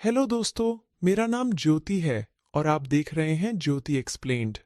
Hello दोस्तों, मेरा नाम ज्योति है और आप देख रहे हैं ज्योति एक्सप्लेन्ड।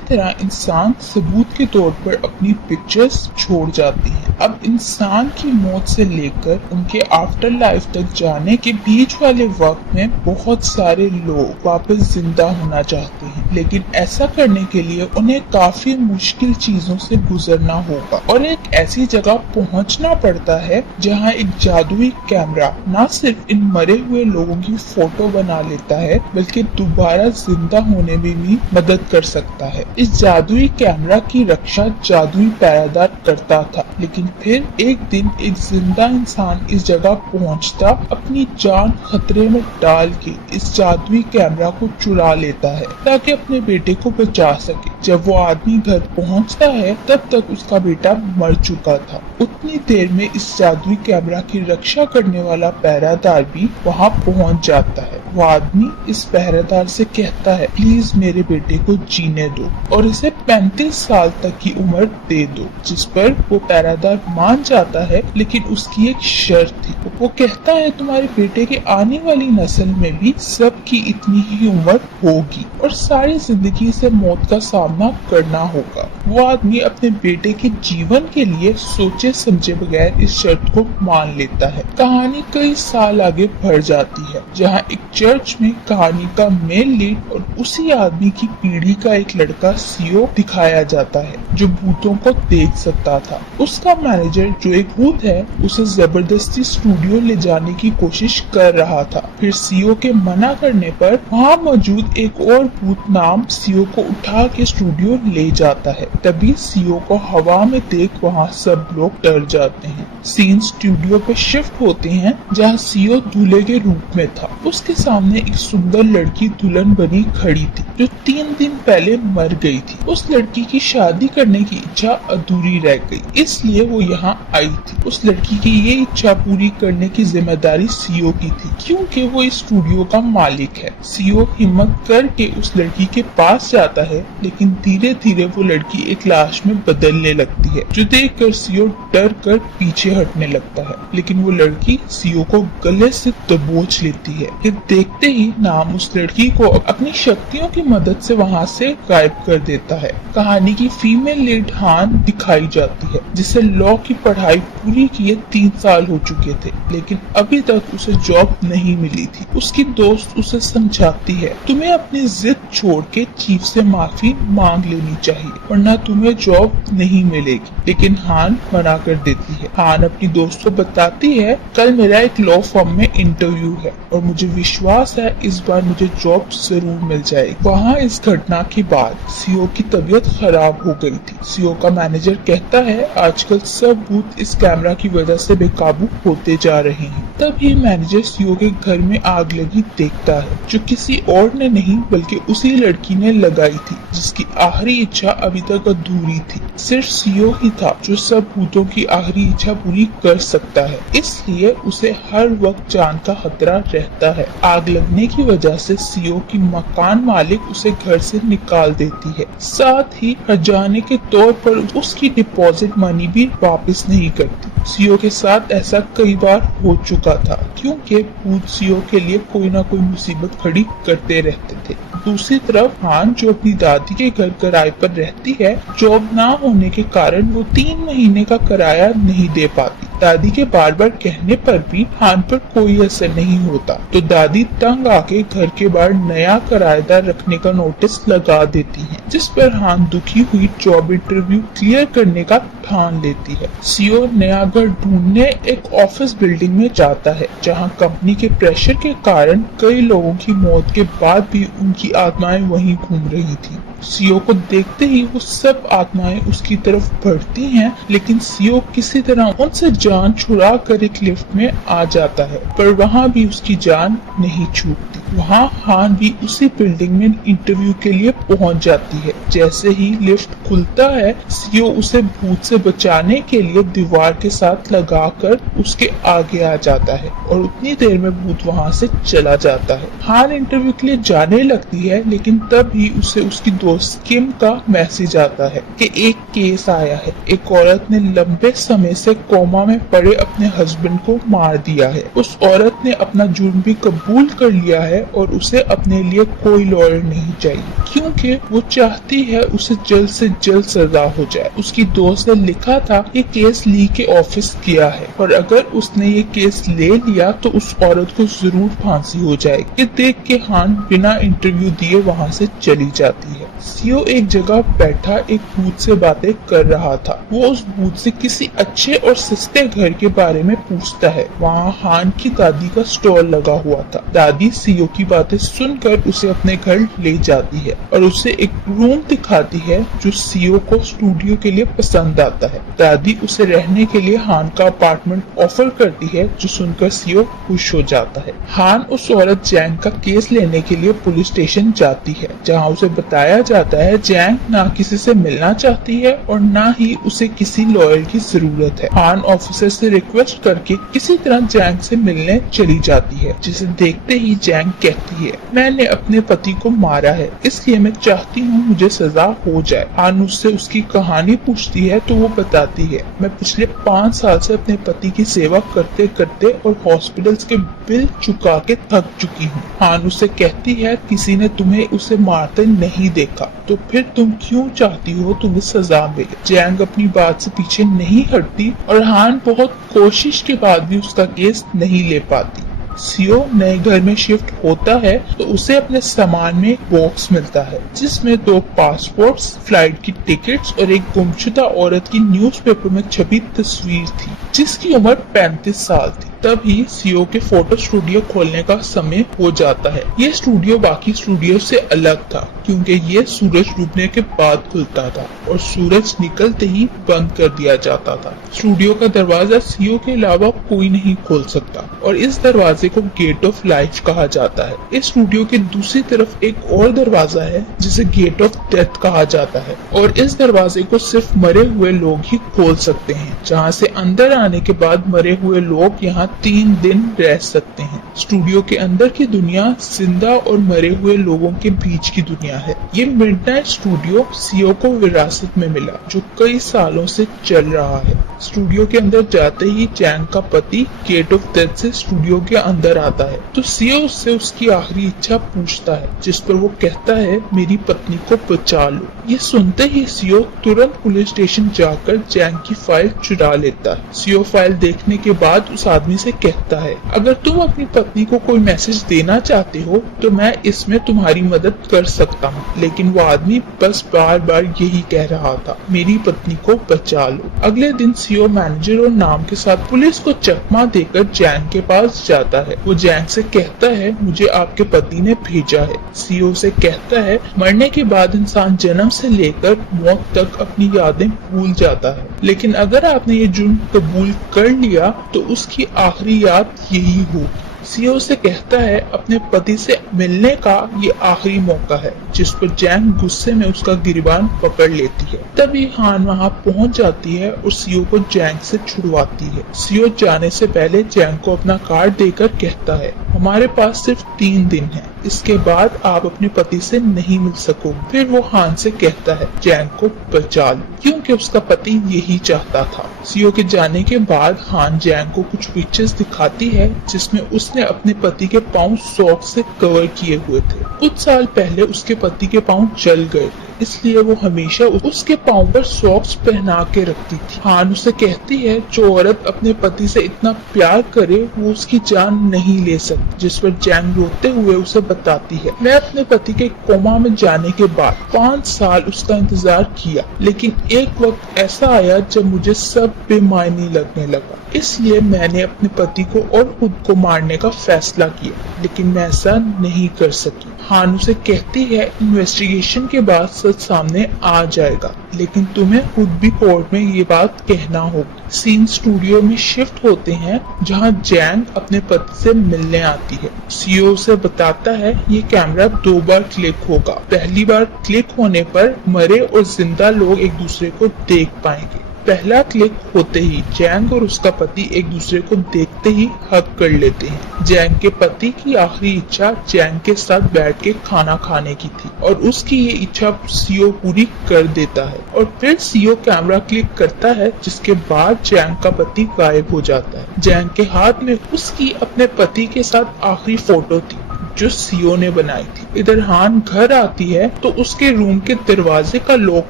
तरह इंसान सबूत के तौर पर अपनी पिक्चर्स छोड़ जाती है। अब इंसान की मौत से लेकर उनके आफ्टर लाइफ तक जाने के बीच वाले वक्त में बहुत सारे लोग वापस जिंदा होना चाहते हैं, लेकिन ऐसा करने के लिए उन्हें काफी मुश्किल चीजों से गुजरना होगा और एक ऐसी जगह पहुंचना पड़ता है जहां एक जादुई कैमरा न सिर्फ इन मरे हुए लोगों की फोटो बना लेता है बल्कि दोबारा जिंदा होने में भी मदद कर सकता है। इस जादुई कैमरा की रक्षा जादुई पैरादार करता था, लेकिन फिर एक दिन एक जिंदा इंसान इस जगह पहुंचता अपनी जान खतरे में डाल के इस जादुई कैमरा को चुरा लेता है ताकि अपने बेटे को बचा सके। जब वो आदमी घर पहुंचता है तब तक उसका बेटा मर चुका था। उतनी देर में इस जादुई कैमरा की रक्षा करने वाला पहरादार भी वहां पहुंच जाता है। वो आदमी इस पहरेदार से कहता है, प्लीज मेरे बेटे को जीने दो और इसे 35 साल तक की उम्र दे दो, जिस पर वो पहरेदार मान जाता है, लेकिन उसकी एक शर्त थी। वो कहता है तुम्हारे बेटे के आने वाली नस्ल में भी सबकी इतनी ही उम्र होगी और सारी जिंदगी से मौत का सामना करना होगा। वो आदमी अपने बेटे के जीवन के लिए सोचे समझे बगैर इस शर्त को मान लेता है। कहानी कई साल आगे बढ़ जाती है, जहाँ एक चर्च में कहानी का मेन लीड और उसी आदमी की पीढ़ी का एक लड़का सीओ दिखाया जाता है जो भूतों को देख सकता था। उसका मैनेजर जो एक भूत है उसे जबरदस्ती स्टूडियो ले जाने की कोशिश कर रहा था। फिर सीओ के मना करने पर वहाँ मौजूद एक और भूत नाम सीओ को उठा के स्टूडियो ले जाता है। तभी सीओ को हवा में देख वहाँ सब लोग डर जाते हैं। सीन स्टूडियो पे शिफ्ट होते हैं जहाँ सीओ दूल्हे के रूप में था। उसके सामने एक सुंदर लड़की दुल्हन बनी खड़ी थी जो 3 दिन पहले मर गई थी। उस लड़की की शादी करने की इच्छा अधूरी रह गई, इसलिए वो यहाँ आई थी। उस लड़की की ये इच्छा पूरी करने की जिम्मेदारी सीओ की थी, क्योंकि वो इस स्टूडियो का मालिक है। सीओ हिम्मत करके उस लड़की के पास जाता है, लेकिन धीरे धीरे वो लड़की एक लाश में बदलने लगती है, जो देखकर सीओ डर कर पीछे हटने लगता है। लेकिन वो लड़की सीओ को गले से दबोच लेती है। फिर देखते ही नाम उस लड़की को अपनी शक्तियों की मदद से वहाँ से गायब कर देता है। कहानी की फीमेल लीड हान दिखाई जाती है, जिसे लॉ की पढ़ाई पूरी किए 3 साल हो चुके थे, लेकिन अभी तक उसे जॉब नहीं मिली थी। उसकी दोस्त उसे समझाती है, तुम्हें अपनी जिद छोड़ के चीफ से माफी मांग लेनी चाहिए वरना तुम्हें जॉब नहीं मिलेगी, लेकिन हान मना कर देती है। हान अपनी दोस्त को बताती है, कल मेरा एक लॉ फर्म में इंटरव्यू है और मुझे विश्वास है इस बार मुझे जॉब जरूर मिल जाएगी। वहाँ इस घटना के बाद सीओ की तबीयत खराब हो गई थी। सीओ का मैनेजर कहता है, आजकल सब भूत इस कैमरा की वजह से बेकाबू होते जा रहे हैं। तभी मैनेजर सीओ के घर में आग लगी देखता है, जो किसी और ने नहीं बल्कि उसी लड़की ने लगाई थी, जिसकी आखिरी इच्छा अभी तक अधूरी थी। सिर्फ सीओ ही था जो सब भूतों की आखिरी इच्छा पूरी कर सकता है, इसलिए उसे हर वक्त जान का खतरा रहता है। आग लगने की वजह से सीओ की मकान मालिक उसे घर से निकाल देती है, साथ ही हर्जाने के तौर पर उसकी डिपॉजिट मनी भी वापस नहीं करती। सीओ के साथ ऐसा कई बार हो चुका था, क्योंकि भूत सीओ के लिए कोई ना कोई मुसीबत खड़ी करते रहते थे। दूसरी तरफ हान जो अपनी दादी के घर किराए पर रहती है, जॉब ना होने के कारण वो 3 महीने का किराया नहीं दे पाती। दादी के बार बार कहने पर भी हान पर कोई असर नहीं होता, तो दादी तंग आके घर के बाहर नया किराएदार रखने का नोटिस लगा देती है, जिस पर हान दुखी हुई जॉब इंटरव्यू क्लियर करने का ठान लेती है। सीओ नया घर ढूंढने एक ऑफिस बिल्डिंग में जाता है, जहां कंपनी के प्रेशर के कारण कई लोगों की मौत के बाद भी उनकी आत्माएं वहीं घूम रही थी। सीओ को देखते ही वो सब आत्माएं उसकी तरफ बढ़ती हैं, लेकिन सीओ किसी तरह उनसे जान छुड़ा कर एक लिफ्ट में आ जाता है, पर वहाँ भी उसकी जान नहीं छूटती। वहाँ हान भी उसी बिल्डिंग में इंटरव्यू के लिए पहुंच जाती है। जैसे ही लिफ्ट खुलता है, सीओ उसे भूत से बचाने के लिए दीवार के साथ लगाकर उसके आगे आ जाता है और उतनी देर में भूत वहाँ से चला जाता है। हान इंटरव्यू के लिए जाने लगती है, लेकिन तभी उसे उसकी दोस्त किम का मैसेज आता है कि एक केस आया है। एक औरत ने लंबे समय से कोमा में पड़े अपने हस्बैंड को मार दिया है। उस औरत ने अपना जुर्म भी कबूल कर लिया है और उसे अपने लिए कोई लॉयर नहीं चाहिए, क्योंकि वो चाहती है उसे जल्द से जल्द सजा हो जाए। उसकी दोस्त ने लिखा था ये केस ली के ऑफिस किया है और अगर उसने ये केस ले लिया तो उस औरत को जरूर फांसी हो जाएगी। ये देख के हान बिना इंटरव्यू दिए वहाँ से चली जाती है। सीओ एक जगह बैठा एक भूत से बातें कर रहा था। वो उस भूत से किसी अच्छे और सस्ते घर के बारे में पूछता है। वहाँ हान की दादी का स्टॉल लगा हुआ था। दादी सीओ की बातें सुनकर उसे अपने घर ले जाती है और उसे एक रूम दिखाती है जो सीओ को स्टूडियो के लिए पसंद आता है। दादी उसे रहने के लिए हान का अपार्टमेंट ऑफर करती है, जो सुनकर सीओ खुश हो जाता है। हान उस औरत जैंग का केस लेने के लिए पुलिस स्टेशन जाती है, जहाँ उसे बताया जाता है जैंग ना किसी से मिलना चाहती है और ना ही उसे किसी लॉयर की जरूरत है। हान ऑफिसर से रिक्वेस्ट करके किसी तरह जैंग से मिलने चली जाती है, जिसे देखते ही जैंग कहती है मैंने अपने पति को मारा है, इसलिए मैं चाहती हूँ मुझे सजा हो जाए। हान उससे उसकी कहानी पूछती है तो वो बताती है मैं पिछले 5 साल से अपने पति की सेवा करते करते और हॉस्पिटल्स के बिल चुका के थक चुकी हूँ। हान उससे कहती है किसी ने तुम्हें उसे मारते नहीं देखा, तो फिर तुम क्यों चाहती हो तुम्हें सजा मिले। जैंग अपनी बात से पीछे नहीं हटती और हान बहुत कोशिश के बाद भी उसका केस नहीं ले पाती। सीओ नए घर में शिफ्ट होता है तो उसे अपने सामान में एक बॉक्स मिलता है, जिसमें 2 पासपोर्ट्स, फ्लाइट की टिकट्स और एक गुमशुदा औरत की न्यूज़पेपर में छपी तस्वीर थी, जिसकी उम्र 35 साल थी। तभी सीओ के फोटो स्टूडियो खोलने का समय हो जाता है। ये स्टूडियो बाकी स्टूडियो से अलग था, क्योंकि ये सूरज डूबने के बाद खुलता था और सूरज निकलते ही बंद कर दिया जाता था। स्टूडियो का दरवाजा सीओ के अलावा कोई नहीं खोल सकता और इस दरवाजे को गेट ऑफ लाइफ कहा जाता है। इस स्टूडियो के दूसरी तरफ एक और दरवाजा है जिसे गेट ऑफ डेथ कहा जाता है और इस दरवाजे को सिर्फ मरे हुए लोग ही खोल सकते हैं, जहाँ से अंदर आने के बाद मरे हुए लोग यहाँ 3 दिन रह सकते हैं। स्टूडियो के अंदर की दुनिया जिंदा और मरे हुए लोगों के बीच की दुनिया है। ये मिडनाइट स्टूडियो सीओ को विरासत में मिला, जो कई सालों से चल रहा है। स्टूडियो के अंदर जाते ही जैंग का पति गेट ऑफ डेथ से स्टूडियो के अंदर आता है, तो सीओ उससे उसकी आखिरी इच्छा पूछता है, जिस पर वो कहता है मेरी पत्नी को बचा लो। ये सुनते ही सीओ तुरंत पुलिस स्टेशन जाकर जैंग की फाइल चुरा लेता है। सीओ फाइल देखने के बाद उस आदमी से कहता है अगर तुम अपनी पत्नी को कोई मैसेज देना चाहते हो तो मैं इसमें तुम्हारी मदद कर सकता हूँ, लेकिन वो आदमी बस बार बार यही कह रहा था मेरी पत्नी को बचा लो। अगले दिन सीओ मैनेजर और नाम के साथ पुलिस को चकमा देकर जैंग के पास जाता है। वो जैंग से कहता है मुझे आपके पति ने भेजा है। सीओ से कहता है मरने के बाद इंसान जन्म से लेकर मौत तक अपनी यादें भूल जाता है, लेकिन अगर आपने ये जुर्म कबूल कर लिया तो उसकी आखिरी याद यही होगी। सीओ से कहता है अपने पति से मिलने का ये आखिरी मौका है, जिस पर जैंग गुस्से में उसका गिरबान पकड़ लेती है। तभी हान वहां पहुंच जाती है और सीओ को जैंग से छुड़वाती है। सीओ जाने से पहले जैंग को अपना कार्ड देकर कहता है हमारे पास सिर्फ 3 दिन है, इसके बाद आप अपने पति से नहीं मिल सकोगे। फिर वो हान से कहता है जैंग को बचा लो, क्योंकि उसका पति यही चाहता था। सीओ के जाने के बाद हान जैंग को कुछ पिक्चर्स दिखाती है, जिसमें उसने अपने पति के पाँव सॉक्स से कवर किए हुए थे। कुछ साल पहले उसके पति के पाँव जल गए थे, इसलिए वो हमेशा उसके पाँव पर सॉक्स पहना के रखती थी। हान उसे कहती है जो औरत अपने पति से इतना प्यार करे वो उसकी जान नहीं ले सकती, जिस पर जैंग रोते हुए उसे बताती है मैं अपने पति के कोमा में जाने के बाद 5 साल उसका इंतजार किया, लेकिन एक वक्त ऐसा आया जब मुझे सब बेमायने लगने लगा, इसलिए मैंने अपने पति को और खुद को मारने का फैसला किया, लेकिन मैं ऐसा नहीं कर सकी। हान उसे कहती है इन्वेस्टिगेशन के बाद सच सामने आ जाएगा, लेकिन तुम्हें खुद भी कोर्ट में ये बात कहना होगी। सीन स्टूडियो में शिफ्ट होते हैं जहां जैंग अपने पति से मिलने आती है। सीईओ उसे बताता है ये कैमरा 2 बार क्लिक होगा। पहली बार क्लिक होने पर मरे और जिंदा लोग एक दूसरे को देख पाएंगे। पहला क्लिक होते ही जैंग और उसका पति एक दूसरे को देखते ही हग कर लेते हैं। जैंग के पति की आखिरी इच्छा जैंग के साथ बैठ के खाना खाने की थी और उसकी ये इच्छा सीईओ पूरी कर देता है और फिर सीईओ कैमरा क्लिक करता है, जिसके बाद जैंग का पति गायब हो जाता है। जैंग के हाथ में उसकी अपने पति के साथ आखिरी फोटो थी जो सीईओ ने बनाई थी। इधर हान घर आती है तो उसके रूम के दरवाजे का लॉक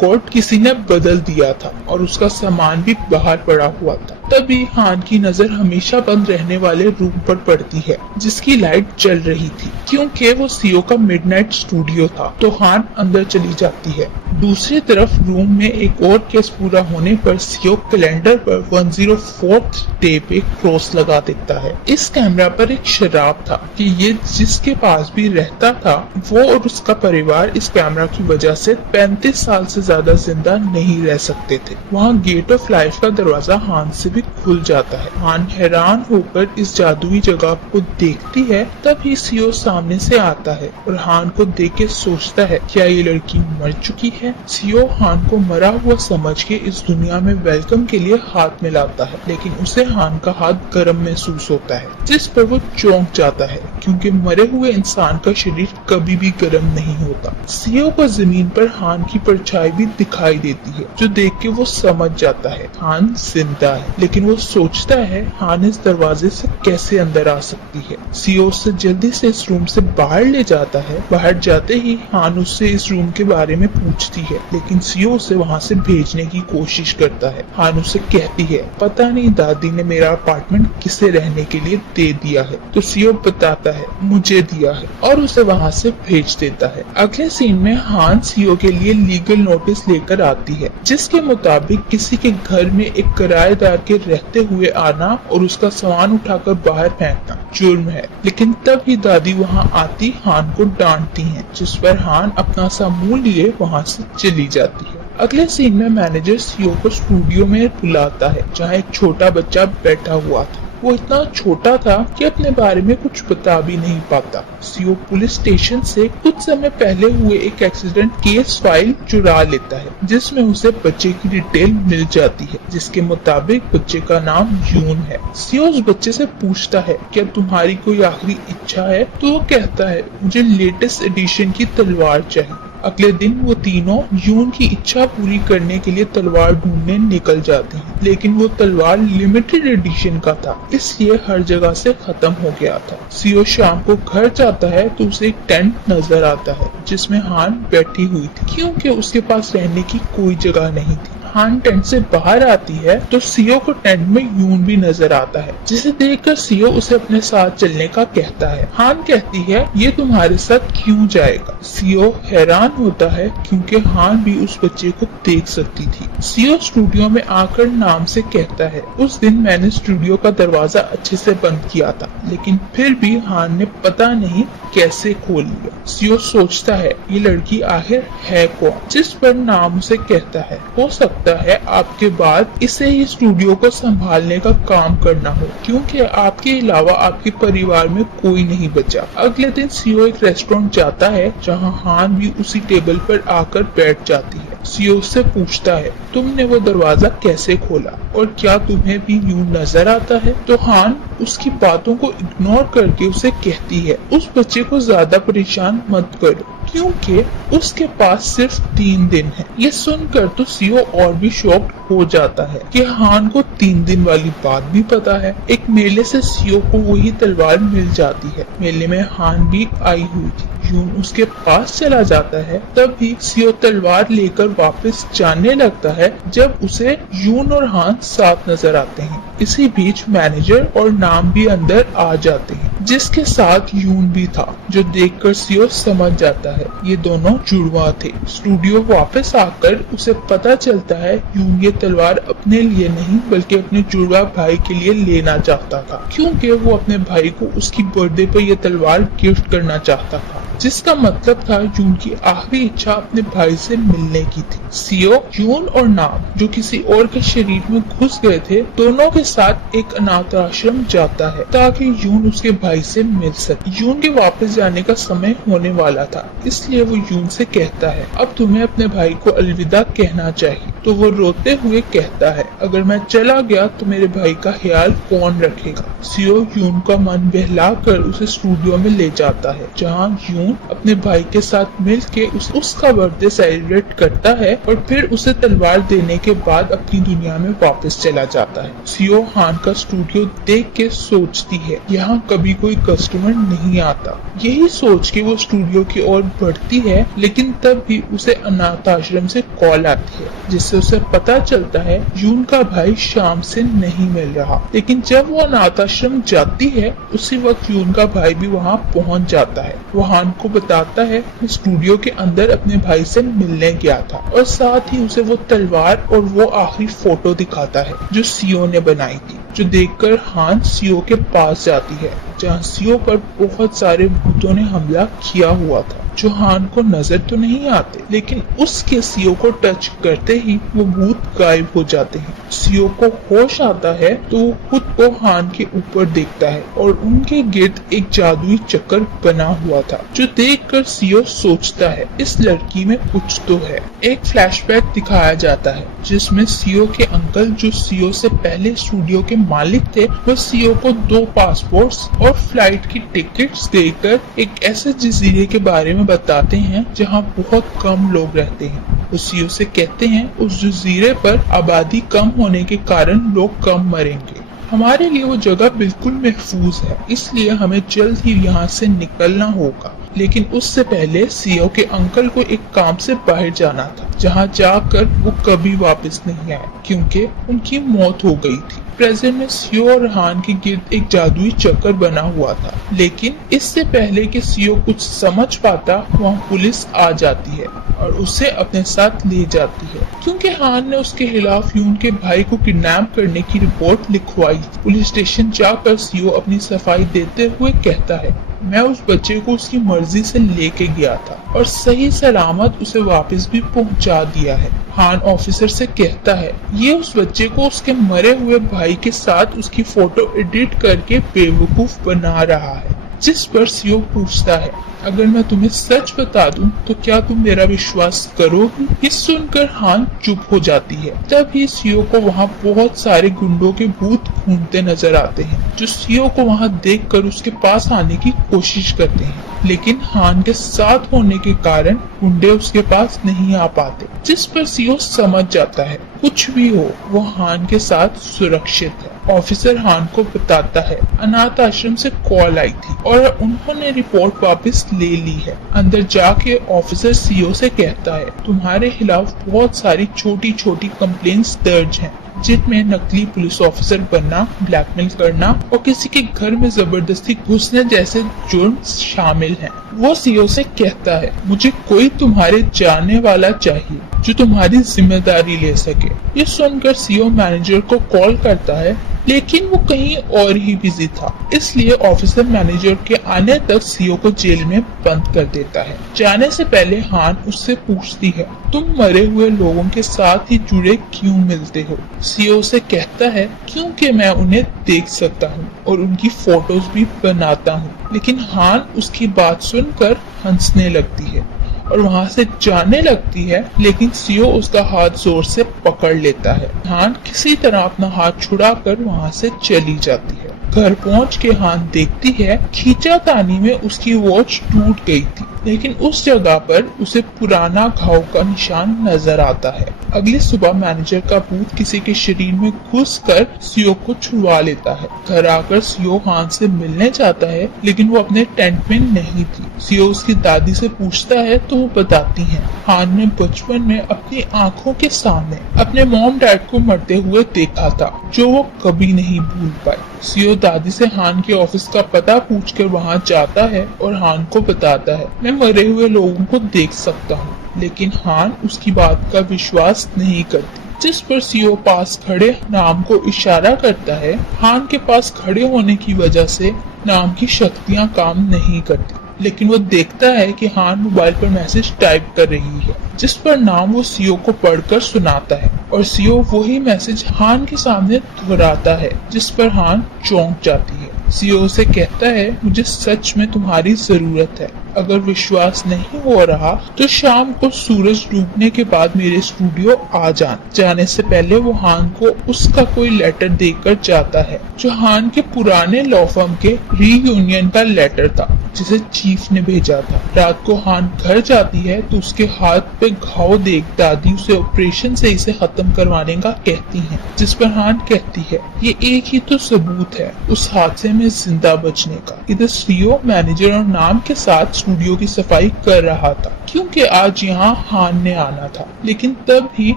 कोड किसी ने बदल दिया था और उसका सामान भी बाहर पड़ा हुआ था। तभी हान की नजर हमेशा बंद रहने वाले रूम पर पड़ती है जिसकी लाइट जल रही थी, क्योंकि वो सीईओ का मिडनाइट स्टूडियो था। तो हान अंदर चली जाती है। दूसरी तरफ रूम में एक और केस पूरा होने पर सीईओ कैलेंडर पर 104th डे पे क्रॉस लगा देता है। इस कैमरा पर एक शराब था कि ये जिसके पास भी रहता था वो और उसका परिवार इस कैमरा की वजह से 35 साल से ज्यादा जिंदा नहीं रह सकते थे। वहाँ गेट ऑफ लाइफ का दरवाजा हान से भी खुल जाता है। हान हैरान होकर इस जादुई जगह को देखती है, तभी सीईओ सामने से आता है और हान को देख के सोचता है क्या ये लड़की मर चुकी है। सीईओ हान को मरा हुआ समझ के इस दुनिया में वेलकम के लिए हाथ मिलाता है, लेकिन उसे हान का हाथ गर्म महसूस होता है, जिस पर वो चौंक जाता है क्योंकि मरे हुए इंसान का शरीर कभी भी गर्म नहीं होता। सीईओ को जमीन पर हान की परछाई भी दिखाई देती है, जो देख के वो समझ जाता है हान जिंदा है, लेकिन वो सोचता है हान इस दरवाजे से कैसे अंदर आ सकती है। सीईओ उसे जल्दी से इस रूम से बाहर ले जाता है। बाहर जाते ही हान उससे इस रूम के बारे में पूछती है, लेकिन सीईओ उसे वहाँ से भेजने की कोशिश करता है। हान उसे कहती है पता नहीं दादी ने मेरा अपार्टमेंट किसे रहने के लिए दे दिया है, तो सीईओ बताता है मुझे दिया है और उसे वहाँ से भेज देता है। अगले सीन में हान सीईओ के लिए लीगल नोटिस लेकर आती है, जिसके मुताबिक किसी के घर में एक किराएदार के रहते हुए आना और उसका सामान उठाकर बाहर फेंकना जुर्म है। लेकिन तभी दादी वहाँ आती हान को डांटती हैं, जिस पर हान अपना सा मुंह लिए वहाँ से चली जाती है। अगले सीन में मैनेजर सीईओ को स्टूडियो में बुलाता है जहाँ एक छोटा बच्चा बैठा हुआ था। वो इतना छोटा था कि अपने बारे में कुछ बता भी नहीं पाता। सीईओ पुलिस स्टेशन से कुछ समय पहले हुए एक एक्सीडेंट केस फाइल चुरा लेता है, जिसमें उसे बच्चे की डिटेल मिल जाती है, जिसके मुताबिक बच्चे का नाम यून है। सीईओ उस बच्चे से पूछता है क्या तुम्हारी कोई आखिरी इच्छा है, तो वो कहता है मुझे लेटेस्ट एडिशन की तलवार चाहिए। अगले दिन वो तीनों यून की इच्छा पूरी करने के लिए तलवार ढूंढने निकल जाते हैं, लेकिन वो तलवार लिमिटेड एडिशन का था, इसलिए हर जगह से खत्म हो गया था। सीईओ शाम को घर जाता है तो उसे एक टेंट नजर आता है जिसमें हान बैठी हुई थी, क्योंकि उसके पास रहने की कोई जगह नहीं थी। हान टेंट से बाहर आती है तो सीईओ को टेंट में यून भी नजर आता है, जिसे देखकर सीईओ उसे अपने साथ चलने का कहता है। हान कहती है ये तुम्हारे साथ क्यों जाएगा। सीईओ हैरान होता है क्योंकि हान भी उस बच्चे को देख सकती थी। सीईओ स्टूडियो में आकर नाम से कहता है उस दिन मैंने स्टूडियो का दरवाजा अच्छे से बंद किया था, लेकिन फिर भी हान ने पता नहीं कैसे खोल लिया। सीईओ सोचता है ये लड़की आखिर है कौन, जिस पर नाम उसे कहता है हो सकता है आपके बाद इसे ही स्टूडियो को संभालने का काम करना हो, क्योंकि आपके अलावा आपके परिवार में कोई नहीं बचा। अगले दिन सीईओ एक रेस्टोरेंट जाता है जहां हान भी उसी टेबल पर आकर बैठ जाती है। सीईओ से पूछता है तुमने वो दरवाजा कैसे खोला और क्या तुम्हें भी यूं नजर आता है, तो हान उसकी बातों को इग्नोर करके उसे कहती है उस बच्चे को ज्यादा परेशान मत करो क्योंकि उसके पास सिर्फ 3 दिन है। ये सुनकर तो सीईओ और भी शॉक्ड हो जाता है कि हान को 3 दिन वाली बात भी पता है। एक मेले से सीईओ को वही तलवार मिल जाती है। मेले में हान भी आई हुई थी। यून उसके पास चला जाता है, तभी सीईओ तलवार लेकर वापस जाने लगता है जब उसे यून और हान साथ नजर आते हैं। इसी बीच मैनेजर और नाम भी अंदर आ जाते हैं, जिसके साथ यून भी था, जो देखकर सीओ समझ जाता है ये दोनों जुड़वा थे। स्टूडियो वापस आकर उसे पता चलता है यून ये तलवार अपने लिए नहीं बल्कि अपने जुड़वा भाई के लिए लेना चाहता था, क्योंकि वो अपने भाई को उसकी बर्थडे पर यह तलवार गिफ्ट करना चाहता था, जिसका मतलब था यून की आखिरी इच्छा अपने भाई से मिलने की थी। सीओ यून और नाम, जो किसी और के शरीर में घुस गए थे, दोनों के साथ एक अनाथ आश्रम जाता है ताकि यून उसके भाई से मिल सके। यून के वापस जाने का समय होने वाला था, इसलिए वो यून से कहता है अब तुम्हें अपने भाई को अलविदा कहना चाहिए। तो वो रोते हुए कहता है अगर मैं चला गया तो मेरे भाई का ख्याल कौन रखेगा। सीओ यून का मन बहला कर उसे स्टूडियो में ले जाता है, जहाँ यून अपने भाई के साथ मिलके उसका बर्थडे सेलिब्रेट करता है और फिर उसे तलवार देने के बाद अपनी दुनिया में वापस चला जाता है। सीओ हान का स्टूडियो देख के सोचती है यहाँ कभी कोई कस्टमर नहीं आता। यही सोच के वो स्टूडियो की ओर बढ़ती है, लेकिन तब भी उसे अनाथ आश्रम से कॉल आती है, जिससे उसे पता चलता है यून का भाई शाम से नहीं मिल रहा। लेकिन जब वो अनाथ आश्रम जाती है उसी वक्त यून का भाई भी वहाँ पहुँच जाता है। वो हान को बताता है मैं स्टूडियो के अंदर अपने भाई से मिलने गया था, और साथ ही उसे वो तलवार और वो आखिरी फोटो दिखाता है जो सीओ ने बनाई थी, जो देखकर हान सीओ के पास जाती है, जहाँ सीओ पर बहुत सारे भूतों ने हमला किया हुआ था, जो हान को नजर तो नहीं आते, लेकिन उसके सीओ को टच करते ही वो भूत गायब हो जाते हैं। सीओ को होश आता है तो वो खुद को हान के ऊपर देखता है और उनके गिर्द एक जादुई चक्कर बना हुआ था, जो देखकर सीओ सोचता है इस लड़की में कुछ तो है। एक फ्लैशबैक दिखाया जाता है जिसमें सीओ के अंकल, जो सीओ से पहले स्टूडियो के मालिक थे, वह सीओ को 2 पासपोर्ट्स और फ्लाइट की टिकट्स देकर एक ऐसे जजीरे के बारे में बताते हैं जहां बहुत कम लोग रहते हैं। वो सीओ से कहते हैं उस जजीरे पर आबादी कम होने के कारण लोग कम मरेंगे। हमारे लिए वो जगह बिल्कुल महफूज है, इसलिए हमें जल्द ही यहाँ से निकलना होगा। लेकिन उससे पहले सीओ के अंकल को एक काम से बाहर जाना था, जहाँ जाकर वो कभी वापस नहीं आए क्योंकि उनकी मौत हो गई थी। प्रेजेंट में सीओ और हान के गिर्द एक जादुई चक्कर बना हुआ था, लेकिन इससे पहले कि सीओ कुछ समझ पाता वहाँ पुलिस आ जाती है और उसे अपने साथ ले जाती है, क्योंकि हान ने उसके खिलाफ यून के भाई को किडनैप करने की रिपोर्ट लिखवाई। पुलिस स्टेशन जाकर सीओ अपनी सफाई देते हुए कहता है मैं उस बच्चे को उसकी मर्जी से लेके गया था और सही सलामत उसे वापस भी पहुंचा दिया है। हान ऑफिसर से कहता है ये उस बच्चे को उसके मरे हुए भाई के साथ उसकी फोटो एडिट करके बेवकूफ बना रहा है, जिस पर सीओ पूछता है अगर मैं तुम्हें सच बता दूं तो क्या तुम मेरा विश्वास करोगी। ये सुनकर हान चुप हो जाती है। तभी सीओ को वहाँ बहुत सारे गुंडों के भूत घूमते नजर आते हैं, जो सीओ को वहाँ देखकर उसके पास आने की कोशिश करते हैं, लेकिन हान के साथ होने के कारण गुंडे उसके पास नहीं आ पाते, जिस पर सीओ समझ जाता है कुछ भी हो वो हान के साथ सुरक्षित है। ऑफिसर हान को बताता है अनाथ आश्रम से कॉल आई थी और उन्होंने रिपोर्ट वापस ले ली है। अंदर जाके ऑफिसर सीओ से कहता है तुम्हारे खिलाफ बहुत सारी छोटी छोटी कंप्लेंट्स दर्ज हैं, जिनमें नकली पुलिस ऑफिसर बनना, ब्लैकमेल करना और किसी के घर में जबरदस्ती घुसने जैसे जुर्म शामिल हैं। वो सीओ से कहता है मुझे कोई तुम्हारे जानने वाला चाहिए जो तुम्हारी जिम्मेदारी ले सके। ये सुनकर सीओ मैनेजर को कॉल करता है, लेकिन वो कहीं और ही बिजी था, इसलिए ऑफिसर मैनेजर के आने तक सीओ को जेल में बंद कर देता है। जाने से पहले हान उससे पूछती है तुम मरे हुए लोगों के साथ ही जुड़े क्यों मिलते हो। सीओ से कहता है क्योंकि मैं उन्हें देख सकता हूँ और उनकी फोटोज भी बनाता हूँ। लेकिन हान उसकी बात सुनकर हंसने लगती है और वहाँ से जाने लगती है, लेकिन सीओ उसका हाथ जोर से पकड़ लेता है। हान किसी तरह अपना हाथ छुड़ाकर वहाँ से चली जाती है। घर पहुँच के हान देखती है खींचातानी में उसकी वॉच टूट गई थी, लेकिन उस जगह पर उसे पुराना घाव का निशान नजर आता है। अगली सुबह मैनेजर का भूत किसी के शरीर में घुसकर सियो को छुड़वा लेता है। घर आकर सियो हान से मिलने जाता है, लेकिन वो अपने टेंट में नहीं थी। सियो उसकी दादी से पूछता है तो वो बताती हैं हान ने बचपन में अपनी आंखों के सामने अपने मॉम डैड को मरते हुए देखा था, जो वो कभी नहीं भूल पाई। सियो दादी से हान के ऑफिस का पता पूछकर वहाँ जाता है और हान को बताता है मैं मरे हुए लोगों को देख सकता हूँ, लेकिन हान उसकी बात का विश्वास नहीं करती। जिस पर सियो पास खड़े नाम को इशारा करता है। हान के पास खड़े होने की वजह से नाम की शक्तियाँ काम नहीं करती, लेकिन वो देखता है कि हान मोबाइल पर मैसेज टाइप कर रही है, जिस पर नाम वो सियो को पढ़कर सुनाता है और सियो वही मैसेज हान के सामने दोहराता है, जिस पर हान चौंक जाती है। सियो उसे कहता है मुझे सच में तुम्हारी जरूरत है, अगर विश्वास नहीं हो रहा तो शाम को सूरज डूबने के बाद मेरे स्टूडियो आ जाने से पहले वो हान को उसका कोई लेटर देकर जाता है, जो हान के पुराने लॉ फर्म के रीयूनियन का लेटर था, जिसे चीफ ने भेजा था। रात को हान घर जाती है तो उसके हाथ पे घाव देख दादी उसे ऑपरेशन से इसे खत्म करवाने का कहती है, जिस पर हान कहती है ये एक ही तो सबूत है उस हादसे में जिंदा बचने का। इधर सीईओ मैनेजर और नाम के साथ स्टूडियो की सफाई कर रहा था, क्योंकि आज यहाँ हान ने आना था, लेकिन तब ही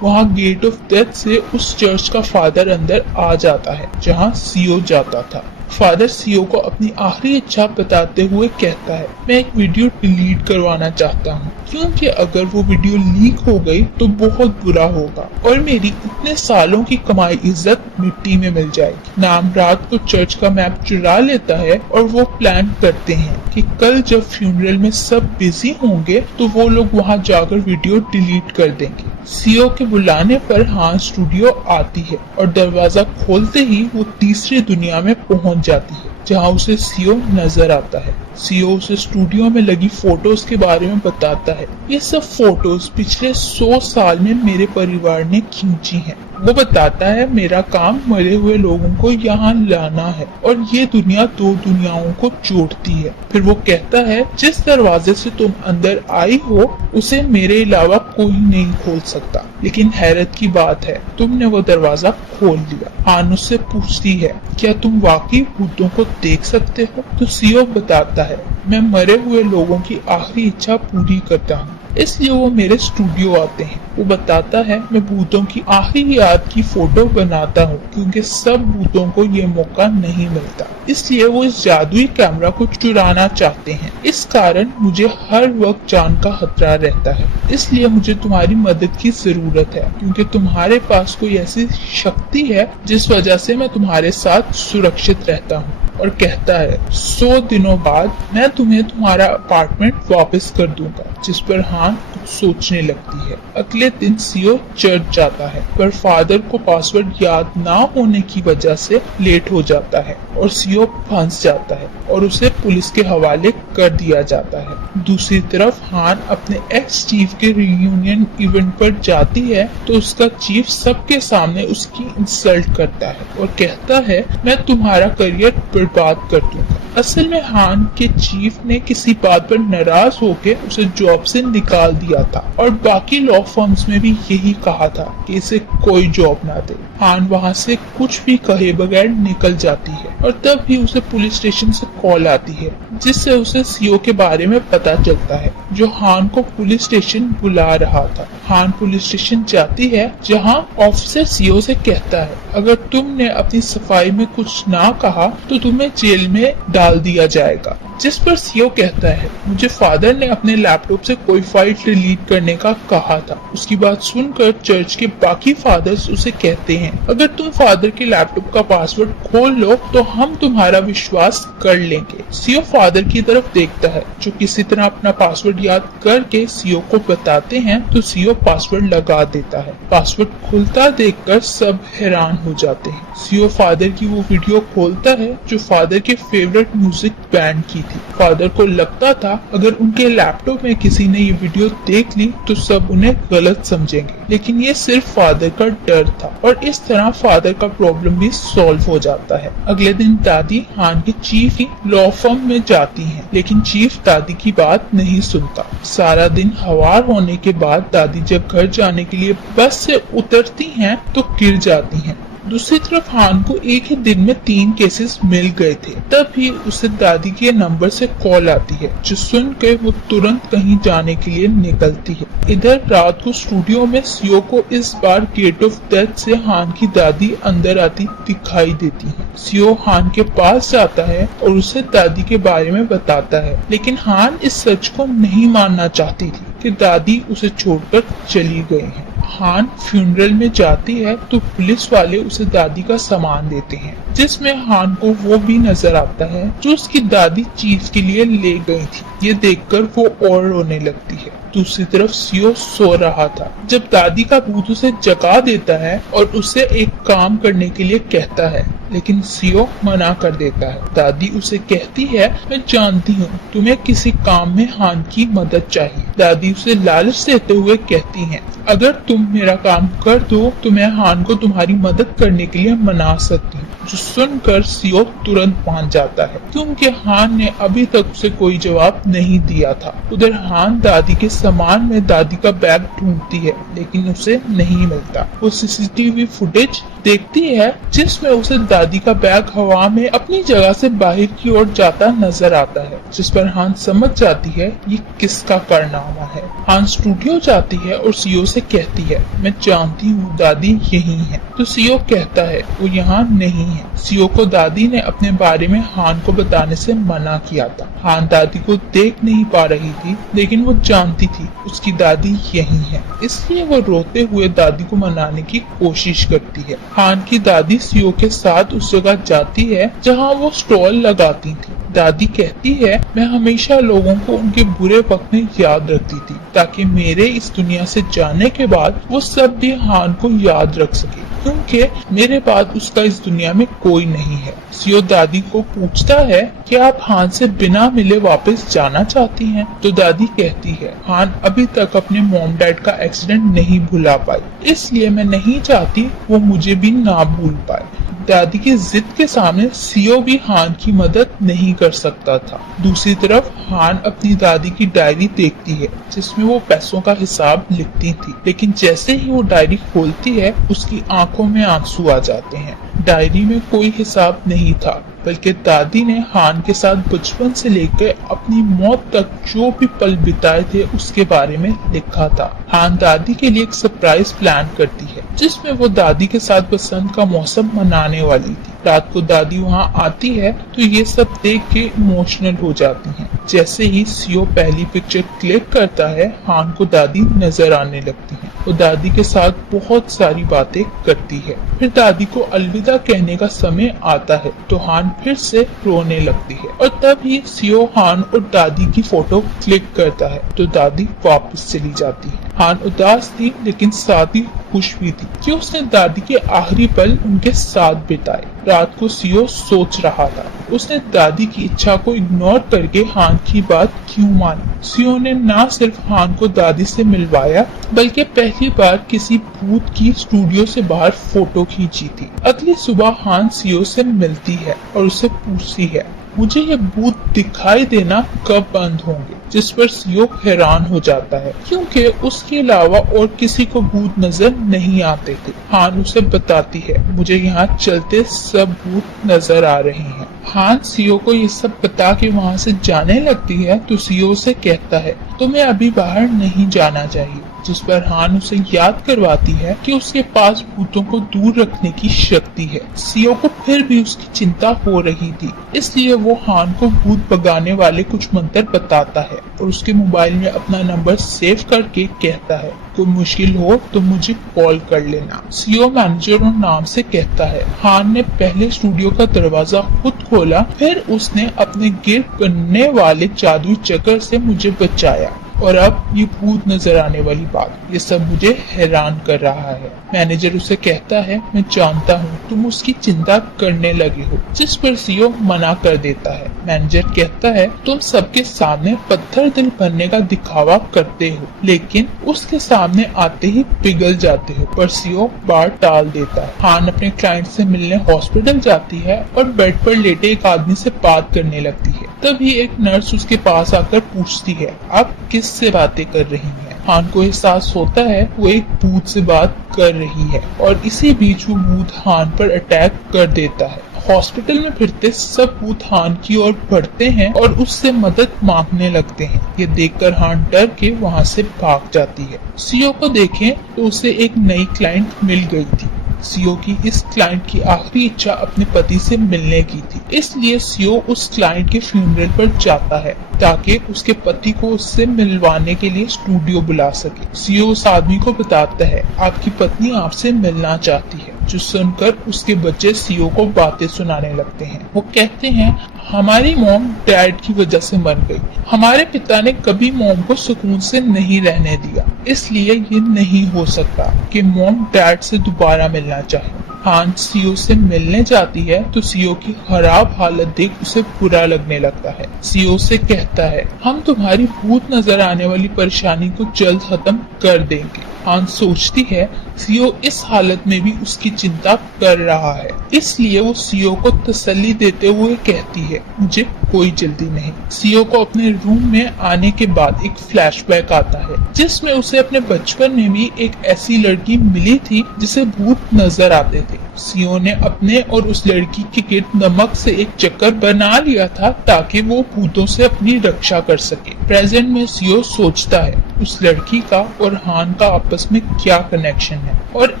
वहाँ गेट ऑफ डेथ से उस चर्च का फादर अंदर आ जाता है जहाँ सीईओ जाता था। फादर सीईओ को अपनी आखिरी इच्छा बताते हुए कहता है मैं एक वीडियो डिलीट करवाना चाहता हूँ, क्योंकि अगर वो वीडियो लीक हो गई तो बहुत बुरा होगा और मेरी इतने सालों की कमाई इज्जत मिट्टी में मिल जाएगी। नाम रात को चर्च का मैप चुरा लेता है और वो प्लान करते हैं कि कल जब फ्यूनरल में सब बिजी होंगे तो वो लोग वहाँ जाकर वीडियो डिलीट कर देंगे। सीईओ के बुलाने पर हान स्टूडियो आती है और दरवाजा खोलते ही वो तीसरी दुनिया में पहुंच जाती है, जहां उसे सीईओ नजर आता है। सीईओ उसे स्टूडियो में लगी फोटोज के बारे में बताता है। ये सब फोटोज पिछले 100 साल में मेरे परिवार ने खींची हैं। वो बताता है मेरा काम मरे हुए लोगों को यहाँ लाना है और ये दुनिया दो दुनियाओं को जोड़ती है। फिर वो कहता है जिस दरवाजे से तुम अंदर आई हो उसे मेरे अलावा कोई नहीं खोल सकता, लेकिन हैरत की बात है तुमने वो दरवाजा खोल लिया। हान उससे पूछती है क्या तुम वाकई भूतों को देख सकते हो? तो सीईओ बताता है मैं मरे हुए लोगों की आखिरी इच्छा पूरी करता हूँ, इसलिए वो मेरे स्टूडियो आते हैं। वो बताता है मैं भूतों की आखिरी याद की फोटो बनाता हूँ, क्योंकि सब भूतों को ये मौका नहीं मिलता, इसलिए वो इस जादुई कैमरा को चुराना चाहते हैं। इस कारण मुझे हर वक्त जान का खतरा रहता है, इसलिए मुझे तुम्हारी मदद की जरूरत है, क्योंकि तुम्हारे पास कोई ऐसी शक्ति है जिस वजह से मैं तुम्हारे साथ सुरक्षित रहता हूँ। और कहता है 100 दिनों बाद मैं तुम्हें तुम्हारा अपार्टमेंट वापस कर दूंगा, जिस पर हान कुछ सोचने लगती है। अगले दिन सीईओ चर्च जाता है, पर फादर को पासवर्ड याद ना होने की वजह से लेट हो जाता है और सीईओ फंस जाता है और उसे पुलिस के हवाले कर दिया जाता है। दूसरी तरफ हान अपने एक्स चीफ के रियूनियन इवेंट पर जाती है तो उसका चीफ सबके सामने उसकी इंसल्ट करता है और कहता है मैं तुम्हारा करियर बर्बाद कर दूंगा। असल में हान के चीफ ने किसी बात पर नाराज होकर उसे जॉब से निकाल दिया था और बाकी लॉ फर्म्स में भी यही कहा था कि इसे कोई जॉब ना दे। हान वहाँ से कुछ भी कहे बगैर निकल जाती है और तब भी उसे पुलिस स्टेशन से कॉल आती है, जिससे उसे सीईओ के बारे में पता चलता है, जो हान को पुलिस स्टेशन बुला रहा था। हान पुलिस स्टेशन जाती है, जहाँ ऑफिसर सीईओ से कहता है अगर तुमने अपनी सफाई में कुछ ना कहा तो तुम्हें जेल में डाल दिया जाएगा। जिस पर सीईओ कहता है मुझे फादर ने अपने लैपटॉप से कोई फाइल डिलीट करने का कहा था। उसकी बात सुनकर चर्च के बाकी फादर्स उसे कहते हैं अगर तुम फादर के लैपटॉप का पासवर्ड खोल लो तो हम तुम्हारा विश्वास कर लेंगे। सीईओ फादर की तरफ देखता है, जो किसी तरह अपना पासवर्ड याद करके सीईओ को बताते हैं, तो सीईओ पासवर्ड लगा देता है। पासवर्ड खुलता देखकर सब हैरान हो जाते हैं। सीओ फादर की वो वीडियो खोलता है जो फादर के फेवरेट म्यूजिक बैंड की थी। फादर को लगता था अगर उनके लैपटॉप में किसी ने ये वीडियो देख ली तो सब उन्हें गलत समझेंगे, लेकिन ये सिर्फ फादर का डर था और इस तरह फादर का प्रॉब्लम भी सॉल्व हो जाता है। अगले दिन दादी हान के चीफ की लॉ फर्म में जाती हैं, लेकिन चीफ दादी की बात नहीं सुनता। सारा दिन हवार होने के बाद दादी जब घर जाने के लिए बस से उतरती हैं तो गिर जाती हैं। दूसरी तरफ हान को एक ही दिन में 3 केसेस मिल गए थे। तभी उसे दादी के नंबर से कॉल आती है, जो सुनकर वो तुरंत कहीं जाने के लिए निकलती है। इधर रात को स्टूडियो में सीओ को इस बार गेट ऑफ डेथ से हान की दादी अंदर आती दिखाई देती है। सीओ हान के पास जाता है और उसे दादी के बारे में बताता है, लेकिन हान इस सच को नहीं मानना चाहती थी कि दादी उसे छोड़कर चली गई है। हान फ्यूनरल में जाती है तो पुलिस वाले उसे दादी का सामान देते हैं, जिसमें हान को वो भी नजर आता है जो उसकी दादी चीफ के लिए ले गई थी। ये देखकर वो और रोने लगती है। दूसरी तरफ सीओ सो रहा था जब दादी का भूत उसे जगा देता है और उसे एक काम करने के लिए कहता है, लेकिन सीओ मना कर देता है। दादी उसे कहती है, मैं जानती हूँ तुम्हें किसी काम में हान की मदद चाहिए। दादी उसे लालच देते हुए कहती है, अगर तुम मेरा काम कर दो तो मैं हान को तुम्हारी मदद करने के लिए मना सकती हूँ। जो सुनकर सीओ तुरंत मान जाता है, क्योंकि हान ने अभी तक उसे कोई जवाब नहीं दिया था। उधर हान दादी के सामान में दादी का बैग ढूंढती है, लेकिन उसे नहीं मिलता। वो सीसीटीवी फुटेज देखती है जिसमें उसे दादी का बैग हवा में अपनी जगह से बाहर की ओर जाता नजर आता है, जिस पर हान समझ जाती है ये किसका कारनामा है। हान स्टूडियो जाती है और सीओ से कहती है, मैं जानती हूँ दादी यही है। तो सीओ कहता है वो यहाँ नहीं है। सीओ को दादी ने अपने बारे में हान को बताने से मना किया था। हान दादी को देख नहीं पा रही थी, लेकिन वो जानती थी उसकी दादी यही है, इसलिए वो रोते हुए दादी को मनाने की कोशिश करती है। हान की दादी सीओ के साथ उस जगह जाती है जहाँ वो स्टॉल लगाती थी। दादी कहती है, मैं हमेशा लोगों को उनके बुरे वक्त में याद रखती थी, ताकि मेरे इस दुनिया से जाने के बाद वो सब भी हान को याद रख सके, क्योंकि मेरे बाद उसका इस दुनिया में कोई नहीं है। सीओ दादी को पूछता है कि आप हान से बिना मिले वापस जाना चाहती हैं? तो दादी कहती है, हान अभी तक अपने मॉम डैड का एक्सीडेंट नहीं भुला पाई, इसलिए मैं नहीं चाहती वो मुझे भी ना भूल पाए। दादी की जिद के सामने सीओ भी हान की मदद नहीं कर सकता था। दूसरी तरफ हान अपनी दादी की डायरी देखती है जिसमें वो पैसों का हिसाब लिखती थी, लेकिन जैसे ही वो डायरी खोलती है उसकी आंखों में आंसू आ जाते हैं। डायरी में कोई हिसाब नहीं था, बल्कि दादी ने हान के साथ बचपन से लेकर अपनी मौत तक जो भी पल बिताए थे उसके बारे में लिखा था। हान दादी के लिए एक सरप्राइज प्लान करती है, जिसमें वो दादी के साथ बसंत का मौसम मनाने वाली थी। रात को दादी वहाँ आती है तो ये सब देख के इमोशनल हो जाती हैं। जैसे ही सीओ पहली पिक्चर क्लिक करता है, हान को दादी नजर आने लगती है। वो दादी के साथ बहुत सारी बातें करती है। फिर दादी को अलविदा कहने का समय आता है तो हान फिर से रोने लगती है, और तभी सीओ हान और दादी की फोटो क्लिक करता है तो दादी वापस चली जाती है। हान उदास थी, लेकिन साथ ही खुश भी थी कि उसने दादी के आखिरी पल उनके साथ बिताए। रात को सीओ सोच रहा था उसने दादी की इच्छा को इग्नोर करके हान की बात क्यों मानी। सीओ ने न सिर्फ हान को दादी से मिलवाया, बल्कि पहली बार किसी भूत की स्टूडियो से बाहर फोटो खींची थी। अगली सुबह हान सीओ से मिलती है और उसे पूछती है, मुझे ये भूत दिखाई देना कब बंद होंगे? जिस पर सीओ हैरान हो जाता है, क्योंकि उसके अलावा और किसी को भूत नजर नहीं आते थे। हान उसे बताती है, मुझे यहाँ चलते सब भूत नजर आ रहे हैं। हान सीओ को ये सब बता के वहाँ से जाने लगती है तो सीओ से कहता है, तुम्हें अभी बाहर नहीं जाना चाहिए। जिस पर हान उसे याद करवाती है कि उसके पास भूतों को दूर रखने की शक्ति है। सीओ को फिर भी उसकी चिंता हो रही थी, इसलिए वो हान को भूत भगाने वाले कुछ मंत्र बताता है और उसके मोबाइल में अपना नंबर सेव करके कहता है, कोई मुश्किल हो तो मुझे कॉल कर लेना। सीओ मैनेजर और नाम से कहता है। हान ने पहले स्टूडियो का दरवाजा खुद खोला, फिर उसने अपने गिर करने वाले जादुई चक्कर से मुझे बचाया। और अब ये भूत नजर आने वाली बात, ये सब मुझे हैरान कर रहा है। मैनेजर उसे कहता है, मैं जानता हूँ तुम उसकी चिंता करने लगे हो, जिस पर सीईओ मना कर देता है। मैनेजर कहता है, तुम सबके सामने पत्थर दिल बनने का दिखावा करते हो, लेकिन उसके सामने आते ही पिघल जाते हो। पर सीईओ बात टाल देता है। हान अपने क्लाइंट से मिलने हॉस्पिटल जाती है और बेड पर लेटे एक आदमी से बात करने लगती है। तभी एक नर्स उसके पास आकर पूछती है, आप किससे बातें कर रही हैं? हान को एहसास होता है वो एक भूत से बात कर रही है और इसी बीच वो भूत हान पर अटैक कर देता है। हॉस्पिटल में फिरते सब भूत हान की ओर बढ़ते हैं और उससे मदद मांगने लगते हैं। ये देखकर हान डर के वहाँ से भाग जाती है। सीईओ को देखें तो उसे एक नई क्लाइंट मिल गई थी। सीईओ की इस क्लाइंट की आखिरी इच्छा अपने पति से मिलने की थी, इसलिए सीईओ उस क्लाइंट के फ्यूनरल पर जाता है ताकि उसके पति को उससे मिलवाने के लिए स्टूडियो बुला सके। सीईओ उस आदमी को बताता है, आपकी पत्नी आपसे मिलना चाहती है, जो सुनकर उसके बच्चे सीईओ को बातें सुनाने लगते हैं। वो कहते हैं, हमारी मॉम डैड की वजह से मर गई। हमारे पिता ने कभी मॉम को सुकून से नहीं रहने दिया, इसलिए ये नहीं हो सकता कि मॉम डैड से दोबारा मिलना चाहे। हान सीईओ से मिलने जाती है तो सीईओ की खराब हालत देख उसे बुरा लगने लगता है। सीईओ से कहता है, हम तुम्हारी भूत नजर आने वाली परेशानी को जल्द खत्म कर देंगे। हान सोचती है सीईओ इस हालत में भी उसकी चिंता कर रहा है, इसलिए वो सीईओ को तसल्ली देते हुए कहती है, मुझे कोई जल्दी नहीं। सीईओ को अपने रूम में आने के बाद एक फ्लैशबैक आता है जिसमें उसे अपने बचपन में भी एक ऐसी लड़की मिली थी जिसे भूत नजर आते थे। सीईओ ने अपने और उस लड़की के गिर्द नमक से एक चक्कर बना लिया था ताकि वो भूतों से अपनी रक्षा कर सके। प्रेजेंट में सीईओ सोचता है उस लड़की का और हान का आपस में क्या कनेक्शन है, और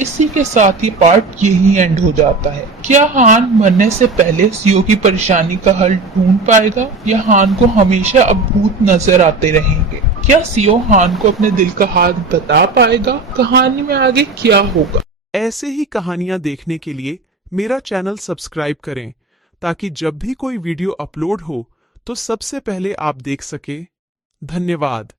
इसी के साथ ये पार्ट यही एंड हो जाता है। क्या हान मरने से पहले सीईओ की परेशानी का हल ढूंढ पाएगा या हान को हमेशा अब भूत नजर आते रहेंगे? क्या सीईओ हान को अपने दिल का हाल बता पाएगा? कहानी में आगे क्या होगा? ऐसे ही कहानियां देखने के लिए मेरा चैनल सब्सक्राइब करें ताकि जब भी कोई वीडियो अपलोड हो तो सबसे पहले आप देख सके। धन्यवाद।